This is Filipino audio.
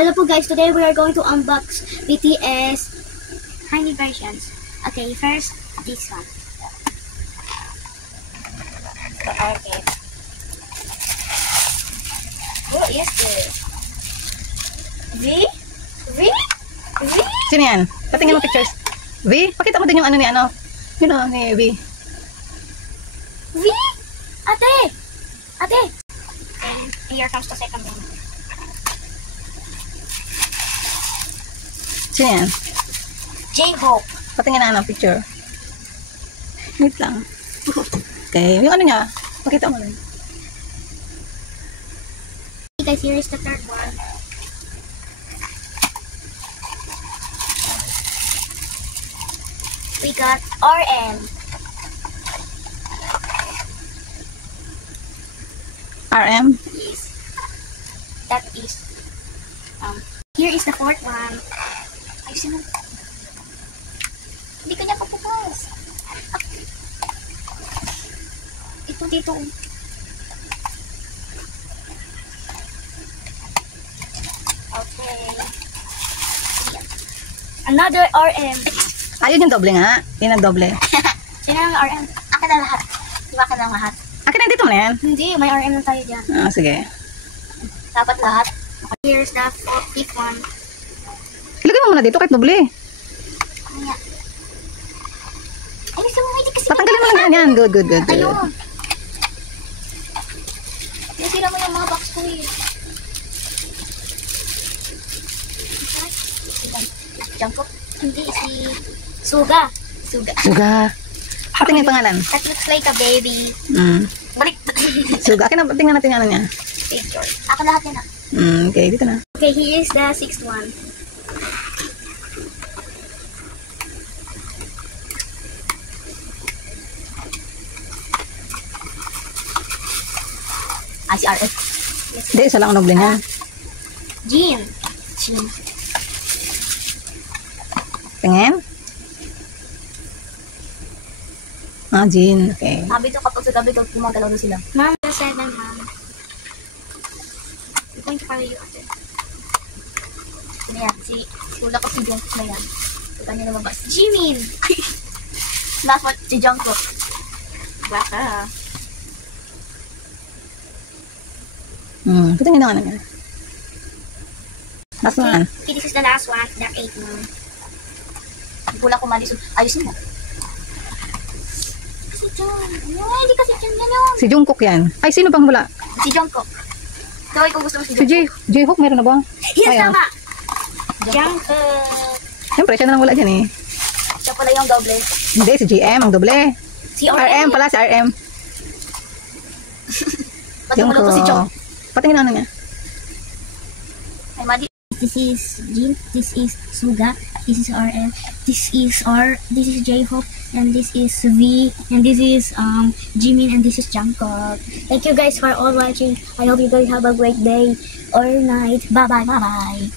Hello po guys, today we are going to unbox BTS tiny versions. Okay, first this one. Okay. Who is this? V? Sino yan? Patingin mo pictures. V? Pakita mo din yung ano ni ano. Yun o, ni V. V? Ate! And here comes the second one. Sino yan? J-Hope. Patingin na ano, picture. Wait lang. Okay, yung ano niya. Pakita mo rin. Okay guys, here is the third one. We got RM. RM? Yes. That is. Here is the fourth one. Ay, sino? Hindi ko niya papukas. Ito dito. Okay. Another RM. Ayun yung doble nga. Yun ang doble. Sino ang RM? Akin na lahat. Diba akin lang lahat? Akin na dito mo na yan. Hindi, may RM na tayo dyan. Ah, sige. Dapat lahat. Here's the fifth one. Ilagay mo muna dito kahit doble. Ano nga? Ay, gusto mo hindi kasi. Patanggalin mo lang yan. Good. Ayun. Nasira mo yung mga box ko eh. Jungkook? Hindi, si Suga. Patingin yung pangalan. That looks like a baby. Balik. Suga. Akin na, tingnan natin yung ano niya. Picture. Ako lahat yan ah. Okay, dito na. Okay, here is the sixth one. Si RF. Hindi, isa lang ang doble niya. Jin. Tingin. Jin. Okay. Sabi ito kapag sa gabi gumagalaw na sila. Ma'am, the seven, ma'am. I'm going to follow you ate. Sino yan? Si Ula ko si Jungkook na yan. Ito kanya lumabas. Jimin! Last one, si Jungkook. Baka. Patingin na ano niya. Last one. Okay, this is the last one. The eighth one. Pula ko mali. Ayusin mo. Si Jung. Hindi kasi Jung yan yun. Si Jungkook yan. Ay, sino bang wala? Si Jungkook. Gawin kung gusto mo si Si J-Hope meron na ba? Yes, Ayaw. tama. Jungkook. Siyempre, siya na lang wala dyan eh. Siya pala yung doble. Hindi, si JM ang doble. Si RM pala, si RM. Patumulo ko si Jung. Patingin na ano niya. Ay, Madi. This is Jin, this is Suga, this is RM, this is J-Hope, and this is V, and this is Jimin, and this is Jungkook. Thank you guys for all watching. I hope you guys have a great day or night. Bye bye.